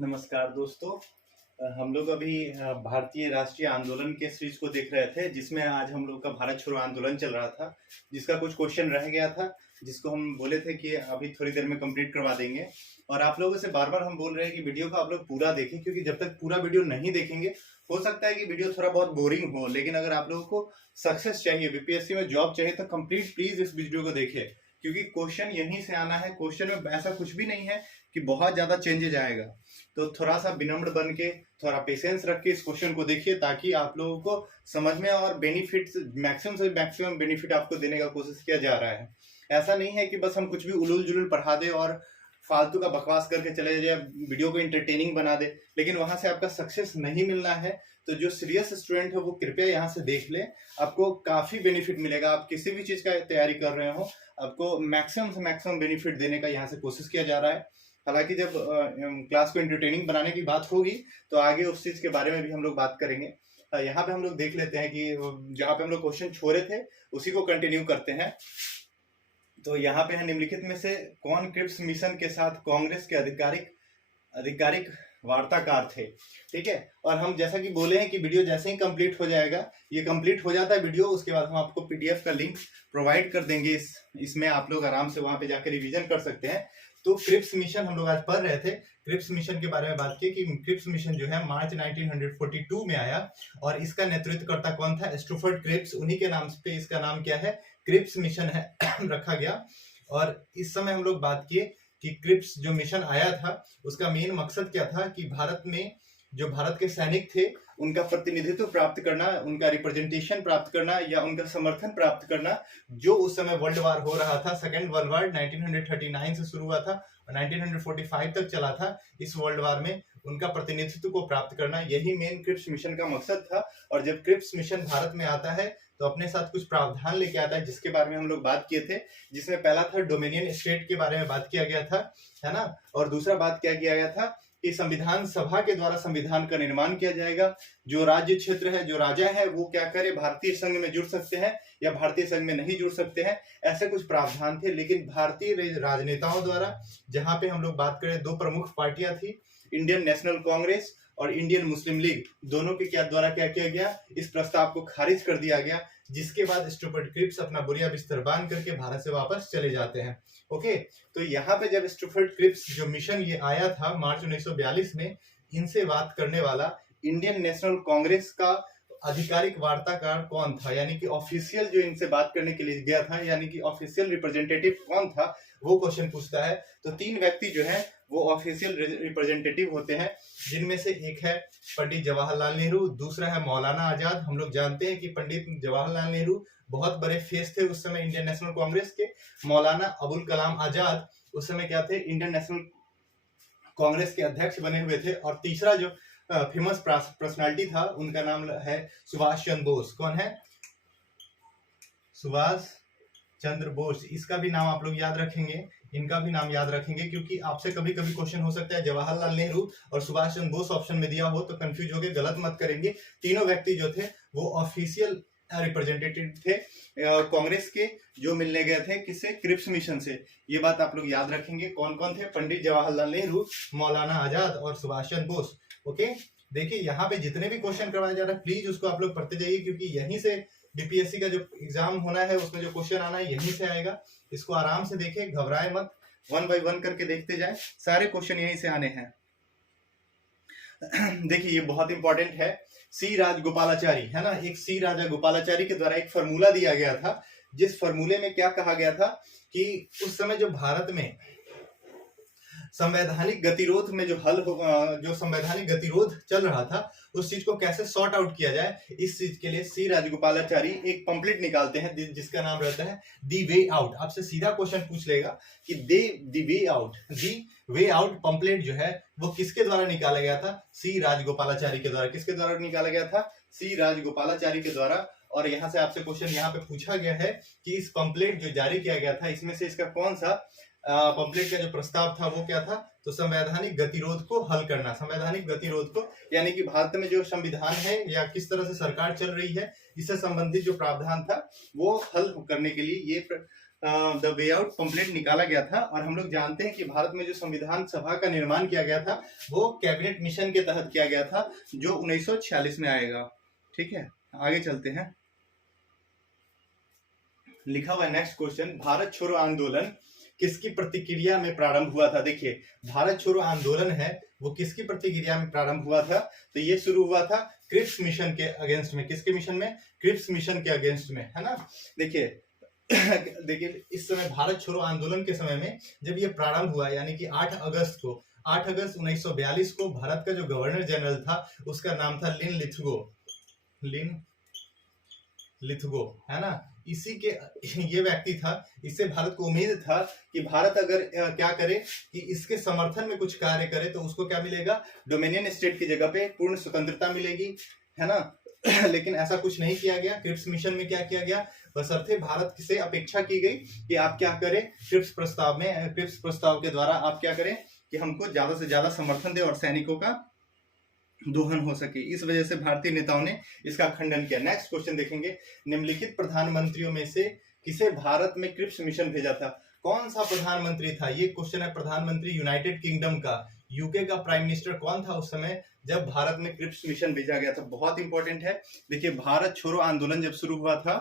नमस्कार दोस्तों। हम लोग अभी भारतीय राष्ट्रीय आंदोलन के सीरीज को देख रहे थे, जिसमें आज हम लोग का भारत छोड़ो आंदोलन चल रहा था, जिसका कुछ क्वेश्चन रह गया था, जिसको हम बोले थे कि अभी थोड़ी देर में कंप्लीट करवा देंगे। और आप लोगों से बार बार हम बोल रहे हैं कि वीडियो को आप लोग पूरा देखें, क्योंकि जब तक पूरा वीडियो नहीं देखेंगे हो सकता है कि वीडियो थोड़ा बहुत बोरिंग हो, लेकिन अगर आप लोगों को सक्सेस चाहिए, बीपीएससी में जॉब चाहिए, तो कंप्लीट प्लीज इस वीडियो को देखिए, क्योंकि क्वेश्चन यहीं से आना है। क्वेश्चन में ऐसा कुछ भी नहीं है कि बहुत ज्यादा चेंजेज आएगा। तो थोड़ा सा विनम्र बन के, थोड़ा पेशेंस रख के इस क्वेश्चन को देखिए, ताकि आप लोगों को समझ में और बेनिफिट मैक्सिमम से मैक्सिमम बेनिफिट आपको देने का कोशिश किया जा रहा है। ऐसा नहीं है कि बस हम कुछ भी उलूल जुलूल पढ़ा दे और फालतू का बकवास करके चले जाए, वीडियो को इंटरटेनिंग बना दे, लेकिन वहां से आपका सक्सेस नहीं मिलना है। तो जो सीरियस स्टूडेंट है वो कृपया यहाँ से देख ले, आपको काफी बेनिफिट मिलेगा। आप किसी भी चीज का तैयारी कर रहे हो, आपको मैक्सिमम से मैक्सिमम बेनिफिट देने का यहाँ से कोशिश किया जा रहा है। हालांकि जब क्लास को एंटरटेनिंग बनाने की बात होगी तो आगे उस चीज के बारे में भी हम लोग बात करेंगे। यहाँ पे हम लोग देख लेते हैं कि जहाँ पे हम लोग क्वेश्चन छोड़े थे उसी को कंटिन्यू करते हैं। तो यहाँ पे है, निम्नलिखित में से कौन क्रिप्स मिशन के साथ कांग्रेस के आधिकारिक वार्ताकार थे। ठीक है, और हम जैसा कि बोले हैं कि वीडियो जैसे ही कंप्लीट हो जाएगा, ये कंप्लीट हो जाता है वीडियो, उसके बाद हम आपको पीडीएफ का लिंक प्रोवाइड कर देंगे। इसमें आप लोग आराम से वहां पे जाकर रिवीजन कर सकते हैं। तो क्रिप्स मिशन हम लोग आज पढ़ रहे थे। क्रिप्स मिशन के बारे में बात की कि क्रिप्स मिशन जो है मार्च 1942 में आया, और इसका नेतृत्व करता कौन था? स्टूफर्ड क्रिप्स। उन्हीं के नाम पे इसका नाम क्या है? क्रिप्स मिशन है रखा गया। और इस समय हम लोग बात किए कि क्रिप्स जो मिशन आया था उसका मेन मकसद क्या था कि भारत में जो भारत के सैनिक थे उनका प्रतिनिधित्व प्राप्त करना, उनका रिप्रेजेंटेशन प्राप्त करना या उनका समर्थन प्राप्त करना। जो उस समय वर्ल्ड वार हो रहा था, सेकेंड वर्ल्ड वार 1939 से शुरू हुआ था और 1945 तक चला था। इस वर्ल्ड वार में उनका प्रतिनिधित्व को प्राप्त करना, यही मेन क्रिप्स मिशन का मकसद था। और जब क्रिप्स मिशन भारत में आता है तो अपने साथ कुछ प्रावधान लेके आता है, जिसके बारे में हम लोग बात किए थे। जिसमें पहला था डोमिनियन स्टेट के बारे में बात किया गया था, है ना। और दूसरा बात क्या किया गया था कि संविधान सभा के द्वारा संविधान का निर्माण किया जाएगा। जो राज्य क्षेत्र है, जो राजा है, वो क्या करे, भारतीय संघ में जुड़ सकते हैं या भारतीय संघ में नहीं जुड़ सकते हैं, ऐसे कुछ प्रावधान थे। लेकिन भारतीय राजनेताओं द्वारा, जहां पे हम लोग बात करें, दो प्रमुख पार्टियां थी, इंडियन नेशनल कांग्रेस और इंडियन मुस्लिम लीग, दोनों के द्वारा क्या किया गया, इस प्रस्ताव को खारिज कर दिया गया। जिसके बाद स्टूफर्ड क्रिप्स अपना बोरिया बिस्तर बांध करके भारत से वापस चले जाते हैं। ओके, तो यहाँ पे जब स्टूफर्ड क्रिप्स जो मिशन ये आया था मार्च 1942 में, इनसे बात करने वाला इंडियन नेशनल कांग्रेस का आधिकारिक वार्ताकार कौन था, यानी कि ऑफिशियल जो इनसे बात करने के लिए गया था, यानी कि ऑफिशियल रिप्रेजेंटेटिव कौन था, वो क्वेश्चन पूछता है। तो तीन व्यक्ति जो है वो ऑफिशियल रिप्रेजेंटेटिव होते हैं, जिनमें से एक है पंडित जवाहरलाल नेहरू, दूसरा है मौलाना आजाद। हम लोग जानते हैं कि पंडित जवाहरलाल नेहरू बहुत बड़े फेस थे उस समय इंडियन नेशनल कांग्रेस के। मौलाना अबुल कलाम आजाद उस समय क्या थे, इंडियन नेशनल कांग्रेस के अध्यक्ष बने हुए थे। और तीसरा जो फेमस पर्सनालिटी था, उनका नाम है सुभाष चंद्र बोस। कौन है? सुभाष चंद्र बोस। इसका भी नाम आप लोग याद रखेंगे, इनका भी नाम याद रखेंगे, क्योंकि आपसे कभी कभी क्वेश्चन हो सकता है जवाहरलाल नेहरू और सुभाष चंद्र बोस ऑप्शन में दिया हो तो कंफ्यूज हो गए, गलत मत करेंगे। तीनों व्यक्ति जो थे वो ऑफिशियल रिप्रेजेंटेटिव थे कांग्रेस के, जो मिलने गए थे किससे? क्रिप्स मिशन से। ये बात आप लोग याद रखेंगे। कौन कौन थे? पंडित जवाहरलाल नेहरू, मौलाना आजाद और सुभाष चंद्र बोस। ओके, देखिए यहाँ पे जितने भी क्वेश्चन करवाया जा रहा है, प्लीज उसको आप लोग पढ़ते जाइए, क्योंकि यहीं से बीपीएससी का जो एग्जाम होना है उसमें जो क्वेश्चन आना है यहीं से आएगा। इसको आराम से देखें, घबराए मत, 1 बाय 1 करके देखते जाए, सारे क्वेश्चन यहीं से आने हैं। देखिए ये बहुत इंपॉर्टेंट है, सी राजगोपालाचारी, है ना। एक सी राजा गोपालाचारी के द्वारा एक फॉर्मूला दिया गया था, जिस फॉर्मूले में क्या कहा गया था कि उस समय जो भारत में संवैधानिक गतिरोध में जो संवैधानिक गतिरोध चल रहा था, उस चीज को कैसे सॉर्ट आउट किया जाए, इस चीज के लिए सी राजगोपालाचारी एक पंपलेट निकालते हैं, जिसका नाम रहता है दी वे आउट। आपसे सीधा क्वेश्चन पूछ लेगा कि दी वे आउट पंपलेट जो है वो किसके द्वारा निकाला गया था? सी राजगोपालाचारी के द्वारा। किसके द्वारा निकाला गया था? सी राजगोपालाचारी के द्वारा। और यहाँ से आपसे क्वेश्चन यहाँ पे पूछा गया है कि इस पंपलेट जो जारी किया गया था, इसमें से इसका कौन सा पंपलेट का जो प्रस्ताव था वो क्या था? तो संवैधानिक गतिरोध को हल करना। संवैधानिक गतिरोध को, यानी कि भारत में जो संविधान है या किस तरह से सरकार चल रही है, इससे संबंधित जो प्रावधान था वो हल करने के लिए ये द वे आउट पम्पलेट निकाला गया था। और हम लोग जानते हैं कि भारत में जो संविधान सभा का निर्माण किया गया था वो कैबिनेट मिशन के तहत किया गया था, जो 1946 में आएगा। ठीक है, आगे चलते हैं। लिखा हुआ है नेक्स्ट क्वेश्चन, भारत छोड़ो आंदोलन किसकी प्रतिक्रिया में प्रारंभ हुआ था? देखिए, भारत छोड़ो आंदोलन है वो किसकी प्रतिक्रिया में प्रारंभ हुआ था? तो ये शुरू हुआ था क्रिप्स मिशन के अगेंस्ट में। किसके मिशन में? क्रिप्स मिशन के अगेंस्ट में, है ना। देखिए देखिए, इस समय भारत छोड़ो आंदोलन के समय में जब ये प्रारंभ हुआ, यानी कि 8 अगस्त 1942 को भारत का जो गवर्नर जनरल था उसका नाम था लिन लिथगो, है ना। इसी के ये व्यक्ति था, इससे भारत को उम्मीद था कि भारत अगर क्या करे कि इसके समर्थन में कुछ कार्य करे तो उसको क्या मिलेगा? डोमिनियन स्टेट की जगह पे पूर्ण स्वतंत्रता मिलेगी, है ना। लेकिन ऐसा कुछ नहीं किया गया। क्रिप्स मिशन में क्या किया गया? बशर्ते भारत से अपेक्षा की गई कि आप क्या करें, क्रिप्स प्रस्ताव के द्वारा आप क्या करें कि हमको ज्यादा से ज्यादा समर्थन दे और सैनिकों का दोहन हो सके। इस वजह से भारतीय नेताओं ने इसका खंडन किया। नेक्स्ट क्वेश्चन देखेंगे, निम्नलिखित प्रधानमंत्रियों में से किसे भारत में क्रिप्स मिशन भेजा था? कौन सा प्रधानमंत्री था? ये क्वेश्चन है प्रधानमंत्री यूनाइटेड किंगडम का। यूके का प्राइम मिनिस्टर कौन था उस समय जब भारत में क्रिप्स मिशन भेजा गया था? बहुत इंपॉर्टेंट है। देखिए, भारत छोड़ो आंदोलन जब शुरू हुआ था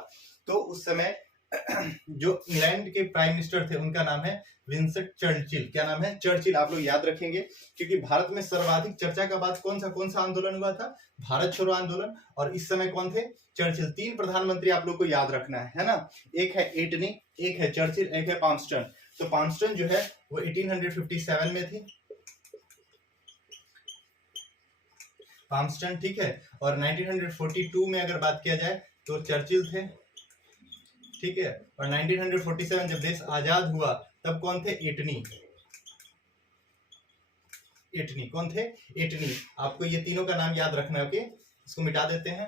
तो उस समय जो इंग्लैंड के प्राइम मिनिस्टर थे उनका नाम है विंस्टन चर्चिल। क्या नाम है? चर्चिल। आप लोग याद रखेंगे क्योंकि भारत में सर्वाधिक चर्चा का बाद कौन सा आंदोलन हुआ था? भारत छोड़ो आंदोलन। और इस समय कौन थे? चर्चिल। 3 प्रधानमंत्री आप लोग को याद रखना है ना। एक है एटनी, एक है चर्चिल, एक है पामस्टन। तो पामस्टन जो है वो 1857 में थी, पामस्टन, ठीक है। और 1942 में अगर बात किया जाए तो चर्चिल थे, ठीक है। और 1947 जब देश आजाद हुआ तब कौन थे? एटनी। कौन थे? एटनी। आपको ये तीनों का नाम याद रखना है, ओके। इसको मिटा देते हैं,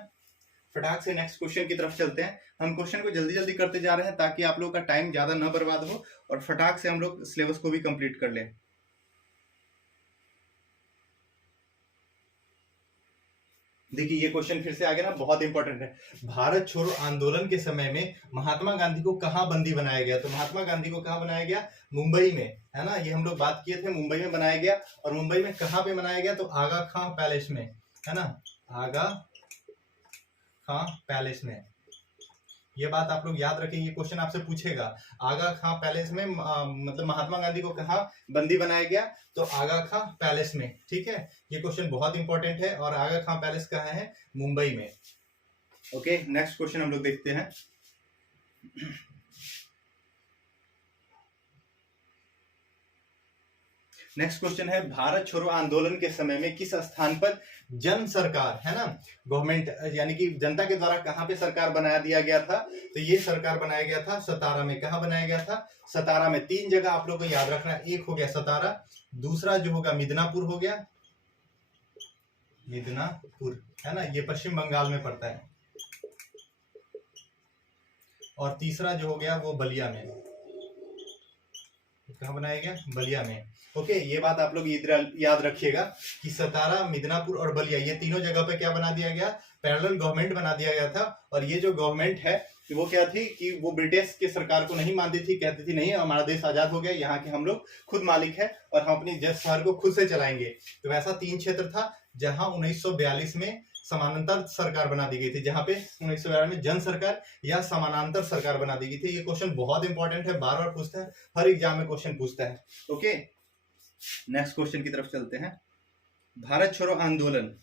फटाक से नेक्स्ट क्वेश्चन की तरफ चलते हैं। हम क्वेश्चन को जल्दी जल्दी करते जा रहे हैं ताकि आप लोगों का टाइम ज्यादा न बर्बाद हो और फटाक से हम लोग सिलेबस को भी कंप्लीट कर लें। देखिए, ये क्वेश्चन फिर से आ गया ना, बहुत इंपॉर्टेंट है। भारत छोड़ो आंदोलन के समय में महात्मा गांधी को कहां बंदी बनाया गया? तो महात्मा गांधी को कहां बनाया गया? मुंबई में, है ना। ये हम लोग बात किए थे, मुंबई में बनाया गया। और मुंबई में कहां पे बनाया गया? तो आगा खां पैलेस में, है ना। आगा खां पैलेस में। ये बात आप लोग याद रखें, ये क्वेश्चन आपसे पूछेगा। आगा खां पैलेस में मतलब महात्मा गांधी को कहां बंदी बनाया गया? तो आगा खां पैलेस में, ठीक है। ये क्वेश्चन बहुत इंपॉर्टेंट है। और आगा खां पैलेस कहाँ है? मुंबई में, ओके। नेक्स्ट क्वेश्चन हम लोग देखते हैं। नेक्स्ट क्वेश्चन है, भारत छोड़ो आंदोलन के समय में किस स्थान पर जन सरकार, है ना, गवर्नमेंट यानी कि जनता के द्वारा कहां पे सरकार बना दिया गया था? तो ये सरकार बनाया गया था सतारा में। कहां बनाया गया था? सतारा में। 3 जगह आप लोग को याद रखना, एक हो गया सतारा, दूसरा जो होगा मिदनापुर हो गया, मिदनापुर, है ना, ये पश्चिम बंगाल में पड़ता है। और तीसरा जो हो गया वो बलिया में। कहां बनाया गया? बलिया में, ओके। ये बात आप लोग याद रखिएगा कि सतारा, मिदनापुर और बलिया, ये तीनों जगह पे क्या बना दिया गया? पैरेलल गवर्नमेंट बना दिया गया था। और ये जो गवर्नमेंट है वो क्या थी कि वो ब्रिटिश की सरकार को नहीं मानती थी, कहती थी नहीं, हमारा देश आजाद हो गया, यहाँ के हम लोग खुद मालिक है और हम अपनी शहर को खुद से चलाएंगे। तो वैसा 3 क्षेत्र था जहां 1942 में समानांतर सरकार बना दी गई थी, जहां पे 1942 में जन सरकार या समानांतर सरकार बना दी गई थी। ये क्वेश्चन बहुत इंपॉर्टेंट है, बार बार पूछता है, हर एग्जाम में क्वेश्चन पूछता है, ओके। नेक्स्ट क्वेश्चन की तरफ चलते हैं। भारत छोड़ो आंदोलन,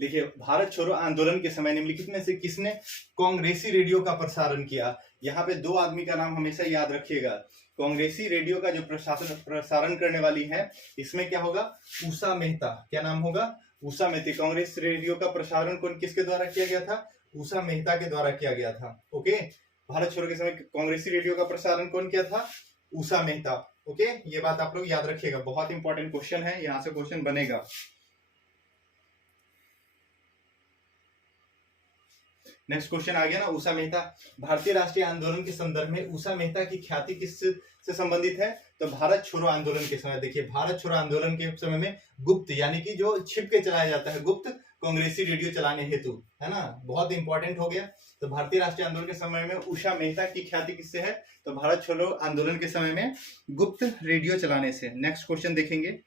देखिए, भारत छोड़ो आंदोलन के समय निम्नलिखित में से किसने कांग्रेसी रेडियो का प्रसारण किया? यहाँ पे 2 आदमी का नाम हमेशा याद रखिएगा। कांग्रेसी रेडियो का जो प्रसारण करने वाली है, इसमें क्या होगा? उषा मेहता। क्या नाम होगा? उषा मेहता। कांग्रेस रेडियो का प्रसारण कौन किसके द्वारा किया गया था? उषा मेहता के द्वारा किया गया था, ओके। भारत छोड़ो के समय कांग्रेसी रेडियो का प्रसारण कौन किया था? उषा मेहता, ओके। ये बात आप लोग याद रखिएगा, बहुत इंपॉर्टेंट क्वेश्चन है, यहां से क्वेश्चन बनेगा। नेक्स्ट क्वेश्चन आ गया ना, उषा मेहता। भारतीय राष्ट्रीय आंदोलन के संदर्भ में उषा मेहता की ख्याति किस से संबंधित है? तो भारत छोड़ो आंदोलन के समय। देखिए, भारत छोड़ो आंदोलन के समय में गुप्त, यानी कि जो छिप के चलाया जाता है, गुप्त कांग्रेसी रेडियो चलाने हेतु, है ना, बहुत इंपॉर्टेंट हो गया। तो भारतीय राष्ट्रीय आंदोलन के समय में उषा मेहता की ख्याति किससे है? तो भारत छोड़ो आंदोलन के समय में गुप्त रेडियो चलाने से। नेक्स्ट क्वेश्चन देखेंगे,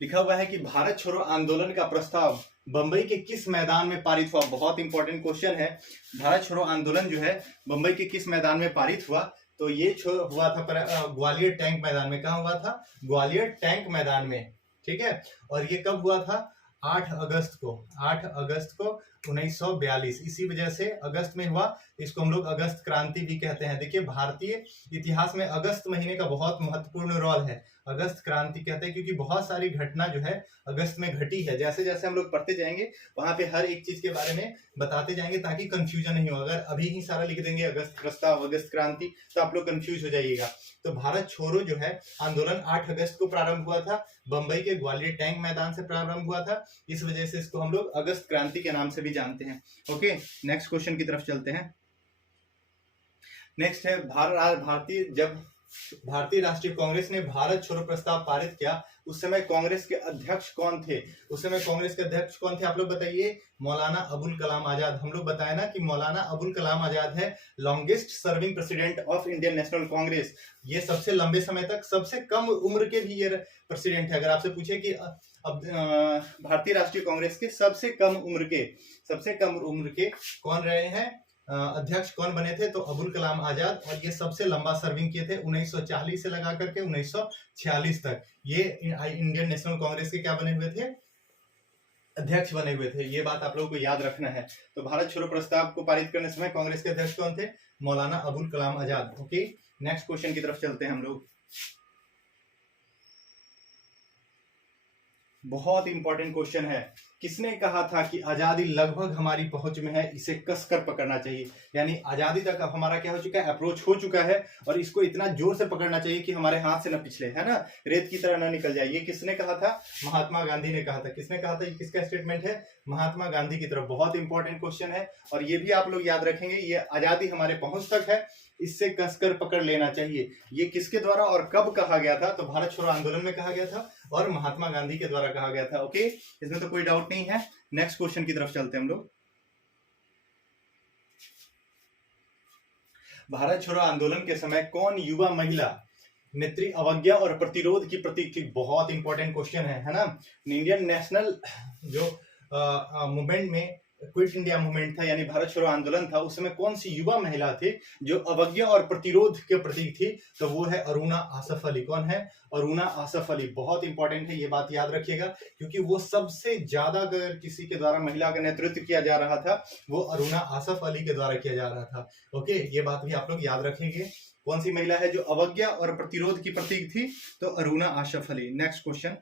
लिखा हुआ है कि भारत छोड़ो आंदोलन का प्रस्ताव बंबई के किस मैदान में पारित हुआ? बहुत इंपॉर्टेंट क्वेश्चन है। भारत छोड़ो आंदोलन जो है बंबई के किस मैदान में पारित हुआ? तो ये हुआ था ग्वालियर टैंक मैदान में। कहा हुआ था? ग्वालियर टैंक मैदान में, ठीक है। और ये कब हुआ था? 8 अगस्त को, 8 अगस्त को 1942। इसी वजह से अगस्त में हुआ, इसको हम लोग अगस्त क्रांति भी कहते हैं। देखिए, भारतीय इतिहास में अगस्त महीने का बहुत महत्वपूर्ण रोल है। अगस्त क्रांति कहते हैं क्योंकि बहुत सारी घटना जो है अगस्त में घटी है। जैसे जैसे हम लोग पढ़ते जाएंगे वहां पे हर एक चीज के बारे में बताते जाएंगे ताकि कंफ्यूजन नहीं हो। अगर अभी ही सारा लिख देंगे अगस्त प्रस्ताव, अगस्त क्रांति, तो आप लोग कंफ्यूज हो जाइएगा। तो भारत छोड़ो जो है आंदोलन 8 अगस्त को प्रारंभ हुआ था, बंबई के ग्वालियर टैंक मैदान से प्रारंभ हुआ था। इस वजह से इसको हम लोग अगस्त क्रांति के नाम से भी जानते हैं। ओके, नेक्स्ट क्वेश्चन की तरफ चलते हैं। नेक्स्ट है जब भारतीय राष्ट्रीय कांग्रेस ने भारत छोड़ो प्रस्ताव पारित किया, उस समय कांग्रेस के अध्यक्ष कौन थे? उस समय कांग्रेस के अध्यक्ष कौन थे? आप लोग बताइए। मौलाना अबुल कलाम आजाद। हम लोग बताए ना कि मौलाना अबुल कलाम आजाद है longest serving president of Indian national Congress. ये सबसे लंबे समय तक, सबसे कम उम्र के भी ये प्रेसिडेंट है। अगर आपसे पूछे कि अब भारतीय राष्ट्रीय कांग्रेस के सबसे कम उम्र के कौन रहे हैं, अध्यक्ष कौन बने थे? तो अबुल कलाम आजाद। और ये सबसे लंबा सर्विंग किए थे, 1940 से लगा करके 1946 तक ये इंडियन नेशनल कांग्रेस के क्या बने हुए थे? अध्यक्ष बने हुए थे। ये बात आप लोगों को याद रखना है। तो भारत छोड़ो प्रस्ताव को पारित करने समय कांग्रेस के अध्यक्ष कौन थे? Maulana Abul Kalam Azad. Okay, next question की तरफ चलते हैं हम लोग। बहुत इंपॉर्टेंट क्वेश्चन है। किसने कहा था कि आजादी लगभग हमारी पहुंच में है, इसे कसकर पकड़ना चाहिए? यानी आजादी तक अब हमारा क्या हो चुका है? अप्रोच हो चुका है और इसको इतना जोर से पकड़ना चाहिए कि हमारे हाथ से न पिछले, है ना, रेत की तरह ना निकल जाए। ये किसने कहा था? महात्मा गांधी ने कहा था। किसने कहा था? ये किसका स्टेटमेंट है? महात्मा गांधी की तरफ। बहुत इंपॉर्टेंट क्वेश्चन है और ये भी आप लोग याद रखेंगे, ये आजादी हमारे पहुंच तक है, इससे कसकर पकड़ लेना चाहिए। ये किसके द्वारा और कब कहा गया था? तो भारत छोड़ो आंदोलन में कहा गया था और महात्मा गांधी के द्वारा कहा गया था। ओके, इसमें तो कोई डाउट नहीं है। नेक्स्ट क्वेश्चन की तरफ चलते हैं हम लोग। भारत छोड़ो आंदोलन के समय कौन युवा महिला नेत्री अवज्ञा और प्रतिरोध की प्रतीक थी? बहुत इंपॉर्टेंट क्वेश्चन है ना। इंडियन नेशनल जो मूवमेंट में क्विट इंडिया मूवमेंट था, यानी भारत छोड़ो आंदोलन था, उस समय कौन सी युवा महिला थी जो अवज्ञा और प्रतिरोध के प्रतीक थी? तो वो है अरुणा आसफ अली। कौन है? अरुणा आसफ अली। बहुत इंपॉर्टेंट है, ये बात याद रखिएगा क्योंकि वो सबसे ज्यादा अगर किसी के द्वारा महिला का नेतृत्व किया जा रहा था वो अरुणा आसफ अली के द्वारा किया जा रहा था। ओके, ये बात भी आप लोग याद रखेंगे। कौन सी महिला है जो अवज्ञा और प्रतिरोध की प्रतीक थी? तो अरुणा आसफ अली। नेक्स्ट क्वेश्चन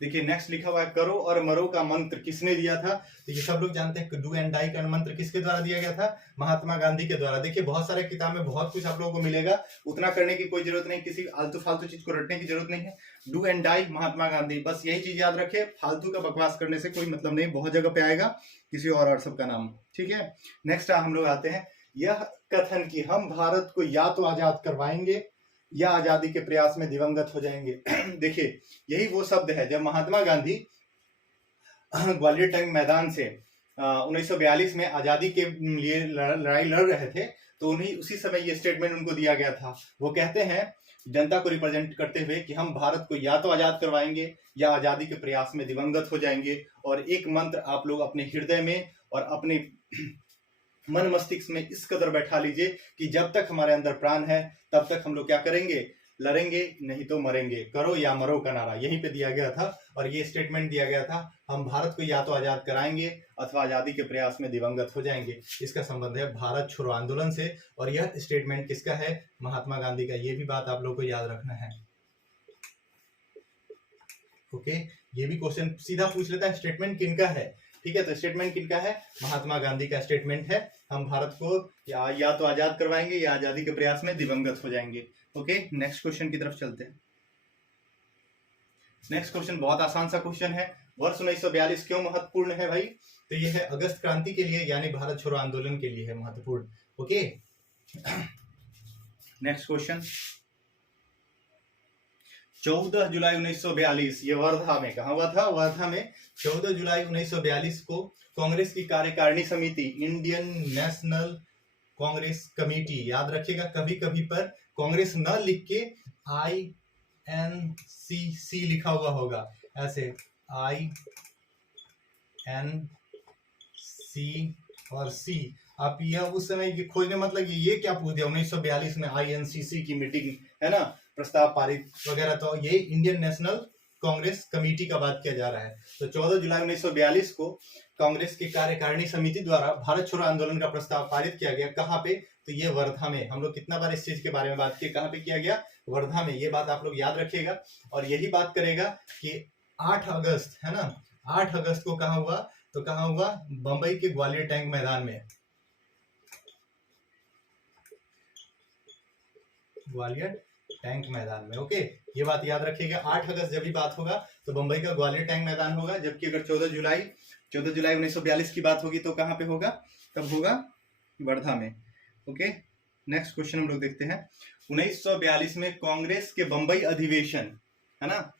देखिए, नेक्स्ट लिखा हुआ है करो और मरो का मंत्र किसने दिया था? तो ये सब लोग जानते हैं, डू एंड डाई का मंत्र किसके द्वारा दिया गया था? महात्मा गांधी के द्वारा। देखिए, बहुत सारे किताब में बहुत कुछ आप लोगों को मिलेगा, उतना करने की कोई जरूरत नहीं, किसी आलतू फालतू चीज को रटने की जरूरत नहीं है। Do and die Mahatma Gandhi, बस यही चीज याद रखे। फालतू का बकवास करने से कोई मतलब नहीं, बहुत जगह पे आएगा किसी और सबका नाम, ठीक है। नेक्स्ट हम लोग आते हैं, यह कथन कि हम भारत को या तो आजाद करवाएंगे या आजादी के प्रयास में दिवंगत हो जाएंगे। देखिए, यही वो शब्द है जब महात्मा गांधी ग्वालियर टैंक मैदान से 1942 में आजादी के लिए लड़ाई लड़ रहे थे, तो उन्हीं उसी समय ये स्टेटमेंट उनको दिया गया था। वो कहते हैं जनता को रिप्रेजेंट करते हुए कि हम भारत को या तो आजाद करवाएंगे या आजादी के प्रयास में दिवंगत हो जाएंगे। और एक मंत्र आप लोग अपने हृदय में और अपने मन मस्तिष्क में इस कदर बैठा लीजिए कि जब तक हमारे अंदर प्राण है तब तक हम लोग क्या करेंगे? लड़ेंगे, नहीं तो मरेंगे। करो या मरो का नारा यहीं पे दिया गया था और ये स्टेटमेंट दिया गया था, हम भारत को या तो आजाद कराएंगे अथवा आजादी के प्रयास में दिवंगत हो जाएंगे। इसका संबंध है भारत छोड़ो आंदोलन से और यह स्टेटमेंट किसका है? महात्मा गांधी का। ये भी बात आप लोग को याद रखना है। ओके, ये भी क्वेश्चन सीधा पूछ लेता है स्टेटमेंट किनका है, ठीक है। तो स्टेटमेंट किनका है? महात्मा गांधी का स्टेटमेंट है, हम भारत को या तो आजाद करवाएंगे या आजादी के प्रयास में दिवंगत हो जाएंगे। ओके, नेक्स्ट क्वेश्चन की तरफ चलते हैं। नेक्स्ट क्वेश्चन बहुत आसान सा क्वेश्चन है, वर्ष 1942 क्यों महत्वपूर्ण है भाई? तो ये है अगस्त क्रांति के लिए, यानी भारत छोड़ो आंदोलन के लिए है महत्वपूर्ण। ओके, नेक्स्ट क्वेश्चन, 14 जुलाई 1942, ये वर्धा में, कहा हुआ था? वर्धा में 14 जुलाई 1942 को कांग्रेस की कार्यकारिणी समिति, इंडियन नेशनल कांग्रेस कमेटी, याद रखिएगा कभी कभी पर कांग्रेस न लिख के INCC लिखा हुआ होगा, ऐसे INC और C। आप यह उस समय ये खोजने मतलब ये क्या पूछ दिया 1942 में INCC की मीटिंग है ना, प्रस्ताव पारित वगैरह, तो ये इंडियन नेशनल कांग्रेस कमेटी का बात किया जा रहा है। तो 14 जुलाई 1942 को कांग्रेस की कार्यकारिणी समिति द्वारा भारत छोड़ो आंदोलन का प्रस्ताव पारित किया गया। कहाँ पे? तो ये वर्धा में। हम लोग कितना बार इस चीज के बारे में बात की, कहाँ पे किया गया? वर्धा में। ये बात आप लोग याद रखिएगा और यही बात करेगा कि 8 अगस्त है ना, 8 अगस्त को कहाँ हुआ? तो कहाँ हुआ? बंबई के ग्वालियर टैंक मैदान में, ग्वालियर टैंक मैदान में। ओके, ये बात याद रखिएगा। 8 अगस्त जब भी बात होगा तो बंबई का ग्वालियर टैंक मैदान होगा, जबकि अगर 14 जुलाई 1942 की बात होगी तो कहाँ पे होगा? तब होगा वर्धा में। ओके, नेक्स्ट क्वेश्चन हम लोग देखते हैं। 1942 में कांग्रेस के बंबई अधिवेशन है ना,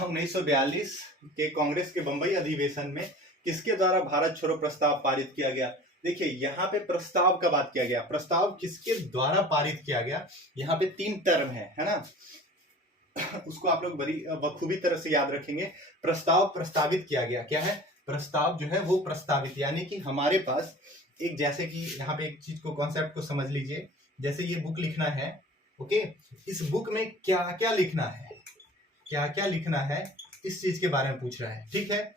1942 के कांग्रेस के बंबई अधिवेशन में किसके द्वारा भारत छोड़ो प्रस्ताव पारित किया गया? देखिए यहाँ पे प्रस्ताव का बात किया गया, प्रस्ताव किसके द्वारा पारित किया गया? यहाँ पे 3 टर्म है ना, उसको आप लोग बड़ी बखूबी तरह से याद रखेंगे। प्रस्ताव प्रस्तावित किया गया, क्या है? प्रस्ताव जो है वो प्रस्तावित, यानी कि हमारे पास एक, जैसे कि यहाँ पे एक चीज को, कॉन्सेप्ट को समझ लीजिए। जैसे ये बुक लिखना है, ओके, इस बुक में क्या क्या लिखना है, क्या क्या लिखना है, इस चीज के बारे में पूछ रहा है, ठीक है।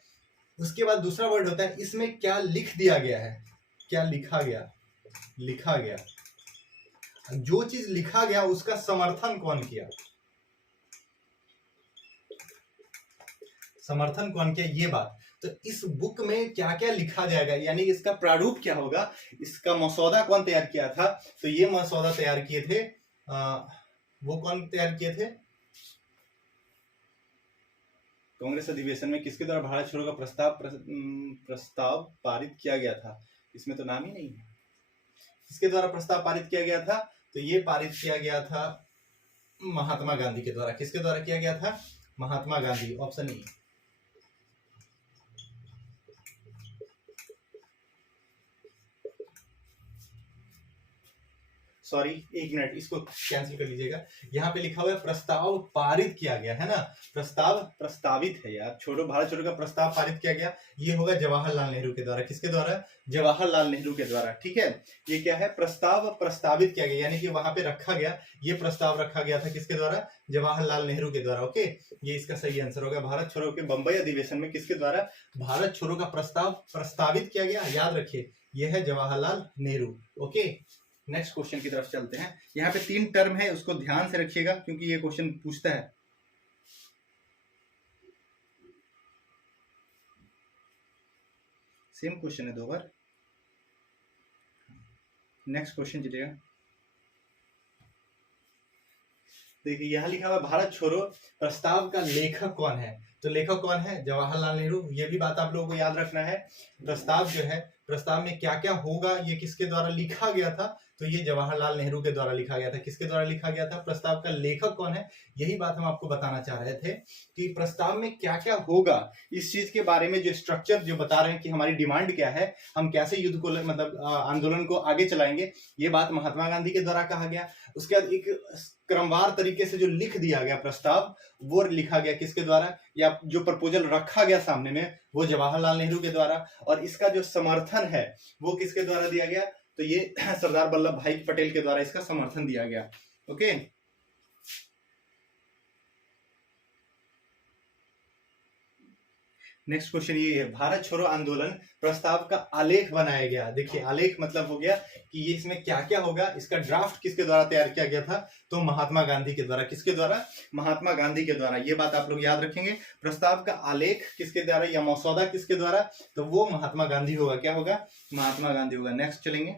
उसके बाद दूसरा वर्ड होता है इसमें क्या लिख दिया गया है, क्या लिखा गया, लिखा गया। जो चीज लिखा गया उसका समर्थन कौन किया, समर्थन कौन किया, ये बात। तो इस बुक में क्या क्या लिखा जाएगा, यानी इसका प्रारूप क्या होगा, इसका मसौदा कौन तैयार किया था? तो ये मसौदा तैयार किए थे, वो कौन तैयार किए थे? कांग्रेस अधिवेशन में किसके द्वारा भारत छोड़ो का प्रस्ताव पारित किया गया था? इसमें तो नाम ही नहीं है। किसके द्वारा प्रस्ताव पारित किया गया था? तो ये पारित किया गया था महात्मा गांधी के द्वारा। किसके द्वारा किया गया था? Mahatma Gandhi, option E. Sorry, एक मिनट, इसको कैंसिल कर लीजिएगा। यहाँ पे लिखा हुआ है प्रस्ताव पारित किया गया, है ना, प्रस्ताव प्रस्तावित है यार, छोड़ो भारत छोड़ो का प्रस्ताव पारित किया गया। ये होगा जवाहरलाल नेहरू के द्वारा। किसके द्वारा? जवाहरलाल नेहरू के द्वारा, ठीक है। ये क्या है? प्रस्ताव प्रस्तावित किया गया, यानी कि वहां पे रखा गया, ये प्रस्ताव रखा गया था किसके द्वारा? जवाहरलाल नेहरू के द्वारा। ओके, ये इसका सही आंसर होगा। भारत छोड़ो के बंबई अधिवेशन में किसके द्वारा भारत छोड़ो का प्रस्ताव प्रस्तावित किया गया? याद रखिए, यह है Jawaharlal Nehru. Okay, next question की तरफ चलते हैं। यहाँ पे 3 टर्म है, उसको ध्यान से रखिएगा क्योंकि ये क्वेश्चन पूछता है। सेम क्वेश्चन है 2 बार। नेक्स्ट क्वेश्चन चलिएगा। देखिए यहाँ लिखा हुआ भारत छोड़ो प्रस्ताव का लेखक कौन है? तो लेखक कौन है? जवाहरलाल नेहरू। ये भी बात आप लोगों को याद रखना है। प्रस्ताव जो है, प्रस्ताव में क्या क्या होगा, ये किसके द्वारा लिखा गया था? तो ये जवाहरलाल नेहरू के द्वारा लिखा गया था। किसके द्वारा लिखा गया था? प्रस्ताव का लेखक कौन है? यही बात हम आपको बताना चाह रहे थे कि प्रस्ताव में क्या क्या होगा, इस चीज के बारे में जो स्ट्रक्चर जो बता रहे हैं कि हमारी डिमांड क्या है, हम कैसे युद्ध को मतलब आंदोलन को आगे चलाएंगे, ये बात महात्मा गांधी के द्वारा कहा गया। उसके बाद एक क्रमवार तरीके से जो लिख दिया गया प्रस्ताव, वो लिखा गया किसके द्वारा, या जो प्रपोजल रखा गया सामने में, वो जवाहरलाल नेहरू के द्वारा। और इसका जो समर्थन है वो किसके द्वारा दिया गया? तो ये सरदार वल्लभ भाई पटेल के द्वारा इसका समर्थन दिया गया। ओके, नेक्स्ट क्वेश्चन ये है, भारत छोड़ो आंदोलन प्रस्ताव का आलेख बनाया गया। देखिए आलेख मतलब हो गया कि ये इसमें क्या क्या होगा, इसका ड्राफ्ट किसके द्वारा तैयार किया गया था? तो महात्मा गांधी के द्वारा। किसके द्वारा? महात्मा गांधी के द्वारा। ये बात आप लोग याद रखेंगे। प्रस्ताव का आलेख किसके द्वारा या मसौदा किसके द्वारा? तो वो महात्मा गांधी होगा। क्या होगा? महात्मा गांधी होगा। नेक्स्ट चलेंगे।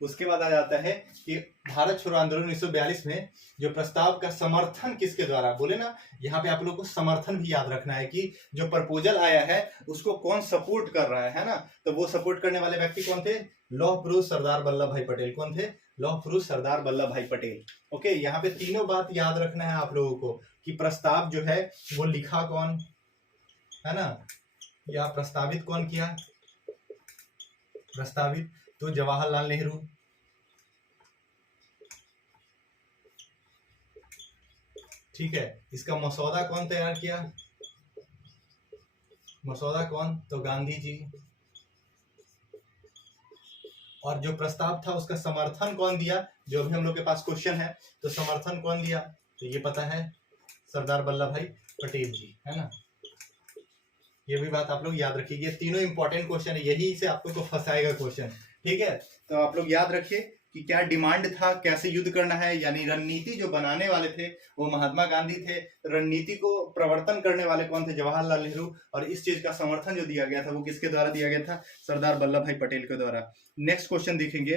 उसके बाद आ जाता है कि भारत छोड़ो आंदोलन 1942 में जो प्रस्ताव का समर्थन किसके द्वारा, बोले ना, यहाँ पे आप लोगों को समर्थन भी याद रखना है कि जो प्रपोजल आया है उसको कौन सपोर्ट कर रहा है ना। तो वो सपोर्ट करने वाले व्यक्ति कौन थे? लौह पुरुष सरदार वल्लभ भाई पटेल। कौन थे? लौह पुरुष सरदार वल्लभ भाई पटेल। ओके, यहाँ पे तीनों बात याद रखना है आप लोगों को कि प्रस्ताव जो है वो लिखा कौन है ना, या प्रस्तावित कौन किया? प्रस्तावित तो जवाहरलाल नेहरू। ठीक है, इसका मसौदा कौन तैयार किया? मसौदा कौन? तो गांधी जी। और जो प्रस्ताव था उसका समर्थन कौन दिया? जो अभी हम लोग के पास क्वेश्चन है, तो समर्थन कौन दिया? तो ये पता है, सरदार वल्लभ भाई पटेल जी, है ना। ये भी बात आप लोग याद रखिए, तीनों इंपॉर्टेंट क्वेश्चन है, यही से आपको तो फंसाएगा क्वेश्चन। ठीक है, तो आप लोग याद रखिए कि क्या डिमांड था, कैसे युद्ध करना है, यानी रणनीति जो बनाने वाले थे वो महात्मा गांधी थे, रणनीति को प्रवर्तन करने वाले कौन थे? जवाहरलाल नेहरू। और इस चीज का समर्थन जो दिया गया था वो किसके द्वारा दिया गया था? सरदार वल्लभ भाई पटेल के द्वारा। नेक्स्ट क्वेश्चन देखेंगे,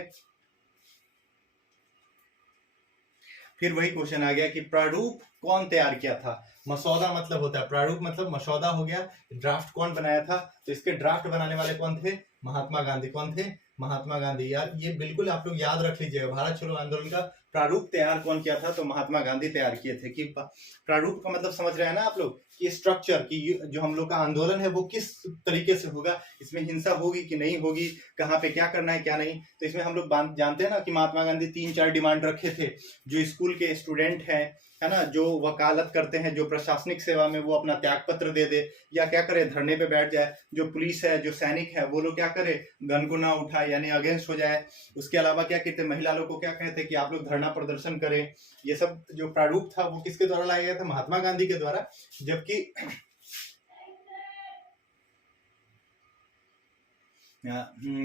फिर वही क्वेश्चन आ गया कि प्रारूप कौन तैयार किया था? मसौदा मतलब होता है, प्रारूप मतलब मसौदा हो गया, ड्राफ्ट कौन बनाया था? तो इसके ड्राफ्ट बनाने वाले कौन थे? महात्मा गांधी। कौन थे? महात्मा गांधी। यार ये बिल्कुल आप लोग याद रख लीजिएगा, भारत छोड़ो आंदोलन का प्रारूप तैयार कौन किया था? तो महात्मा गांधी तैयार किए थे। कि प्रारूप का मतलब समझ रहे हैं ना आप लोग, कि स्ट्रक्चर, कि जो हम लोग का आंदोलन है वो किस तरीके से होगा, इसमें हिंसा होगी कि नहीं होगी, कहाँ पे क्या करना है क्या नहीं। तो इसमें हम लोग जानते हैं ना कि महात्मा गांधी 3-4 डिमांड रखे थे। जो स्कूल के स्टूडेंट हैं, है ना, जो वकालत करते हैं, जो प्रशासनिक सेवा में, वो अपना त्याग पत्र दे दे, या क्या करे, धरने पे बैठ जाए। जो पुलिस है, जो सैनिक है, वो लोग क्या करे, गन को ना उठाए, यानी अगेंस्ट हो जाए। उसके अलावा क्या कहते, महिला लोग को क्या कहते कि आप लोग धरना प्रदर्शन करें। ये सब जो प्रारूप था वो किसके द्वारा लाया गया था? महात्मा गांधी के द्वारा।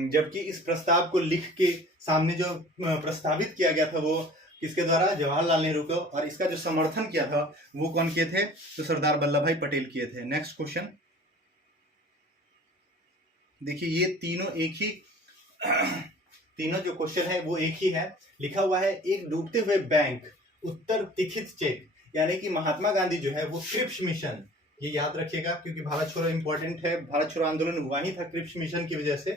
जबकि इस प्रस्ताव को लिख के सामने जो प्रस्तावित किया गया था वो किसके द्वारा? जवाहरलाल नेहरू को। और इसका जो समर्थन किया था वो कौन किए थे? तो सरदार वल्लभ भाई पटेल किए थे। नेक्स्ट क्वेश्चन देखिए, ये तीनों एक ही तीनों जो क्वेश्चन है वो एक ही है। लिखा हुआ है, एक डूबते हुए बैंक, उत्तर तिथित चेक। यानी कि महात्मा गांधी जो है वो क्रिप्स मिशन, ये याद रखिएगा क्योंकि भारत छोड़ो इंपॉर्टेंट है, भारत छोड़ो आंदोलन हुआ ही था क्रिप्स मिशन की वजह से।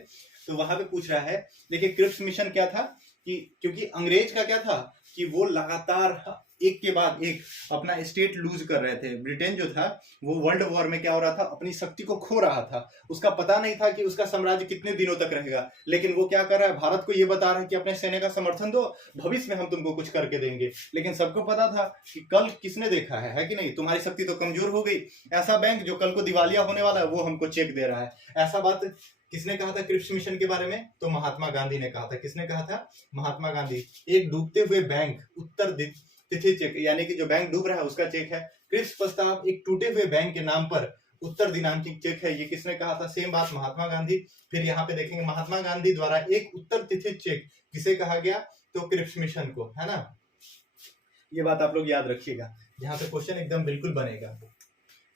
तो वहां पे पूछ रहा है, देखिए क्रिप्स मिशन क्या था कि क्योंकि अंग्रेज का क्या था कि वो लगातार एक के बाद एक अपना स्टेट लूज कर रहे थे। ब्रिटेन जो था वो वर्ल्ड वॉर में क्या हो रहा था, अपनी शक्ति को खो रहा था। उसका पता नहीं था कि उसका साम्राज्य कितने दिनों तक रहेगा, लेकिन वो क्या कर रहा है, भारत को ये बता रहा है कि अपने सेना का समर्थन दो, भविष्य में हम तुमको कुछ करके देंगे। लेकिन सबको पता था कि कल किसने देखा है कि नहीं, तुम्हारी शक्ति तो कमजोर हो गई। ऐसा बैंक जो कल को दिवालिया होने वाला है वो हमको चेक दे रहा है। ऐसा बात किसने कहा था क्रिप्स मिशन के बारे में? तो महात्मा गांधी ने कहा था। किसने कहा था? महात्मा गांधी। एक डूबते हुए बैंक, उत्तर तिथि चेक, यानी कि जो बैंक डूब रहा है उसका चेक है। क्रिप्स प्रस्ताव एक टूटे हुए बैंक के नाम पर उत्तर दिनांकित चेक है। ये किसने कहा था? सेम बात, महात्मा गांधी। फिर यहाँ पे देखेंगे महात्मा गांधी द्वारा एक उत्तर तिथि चेक किसे कहा गया? तो क्रिप्स मिशन को, है ना। ये बात आप लोग याद रखिएगा, यहाँ पे क्वेश्चन एकदम बिल्कुल बनेगा।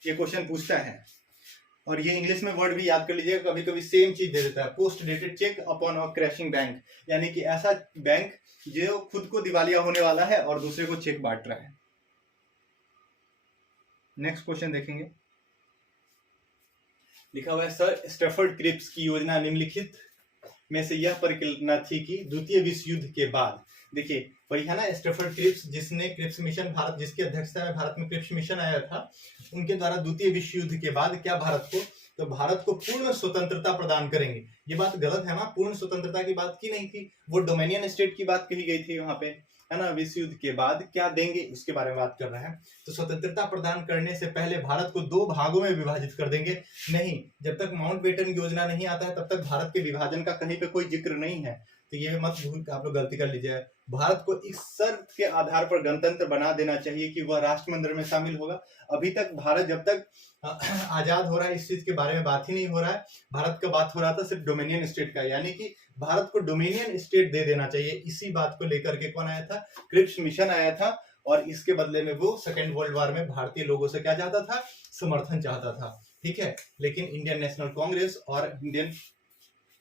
ये क्वेश्चन पूछता है, और ये इंग्लिश में वर्ड भी याद कर लीजिएगा, कभी कभी सेम चीज दे देता है, post dated cheque upon a crashing bank, यानी कि ऐसा बैंक जो खुद को दिवालिया होने वाला है और दूसरे को चेक बांट रहा है। नेक्स्ट क्वेश्चन देखेंगे, लिखा हुआ है, सर स्टैफर्ड क्रिप्स की योजना निम्नलिखित में से यह परिकल्पना थी कि द्वितीय विश्व युद्ध के बाद, देखिए वही है ना स्टैफर्ड क्रिप्स, जिसने क्रिप्स मिशन भारत, जिसकी अध्यक्षता में भारत में क्रिप्स मिशन आया था, उनके द्वारा द्वितीय विश्व युद्ध के बाद क्या भारत को, तो भारत को पूर्ण स्वतंत्रता प्रदान करेंगे। ये बात गलत है ना, पूर्ण स्वतंत्रता की बात की नहीं थी, वो डोमिनियन स्टेट की बात कही गई थी वहां पे, है ना। विश्व युद्ध के बाद क्या देंगे उसके बारे में बात कर रहा है। तो स्वतंत्रता प्रदान करने से पहले भारत को 2 भागों में विभाजित कर देंगे। नहीं, जब तक माउंटबेटन योजना नहीं आता है तब तक भारत के विभाजन का कहीं पे कोई जिक्र नहीं है। तो ये मत भूल, आप लोग गलती कर लीजिए। भारत को इस शर्त के आधार पर गणतंत्र बना देना चाहिए कि वह राष्ट्रमंडल में शामिल होगा। अभी तक भारत जब तक आजाद हो रहा है इस चीज के बारे में बात ही नहीं हो रहा है। भारत का बात हो रहा था सिर्फ डोमिनियन स्टेट का, यानी कि भारत को डोमिनियन स्टेट दे देना चाहिए। इसी बात को लेकर के कौन आया था? क्रिप्स मिशन आया था, और इसके बदले में वो सेकेंड वर्ल्ड वॉर में भारतीय लोगों से क्या चाहता था? समर्थन चाहता था, ठीक है। लेकिन इंडियन नेशनल कांग्रेस और इंडियन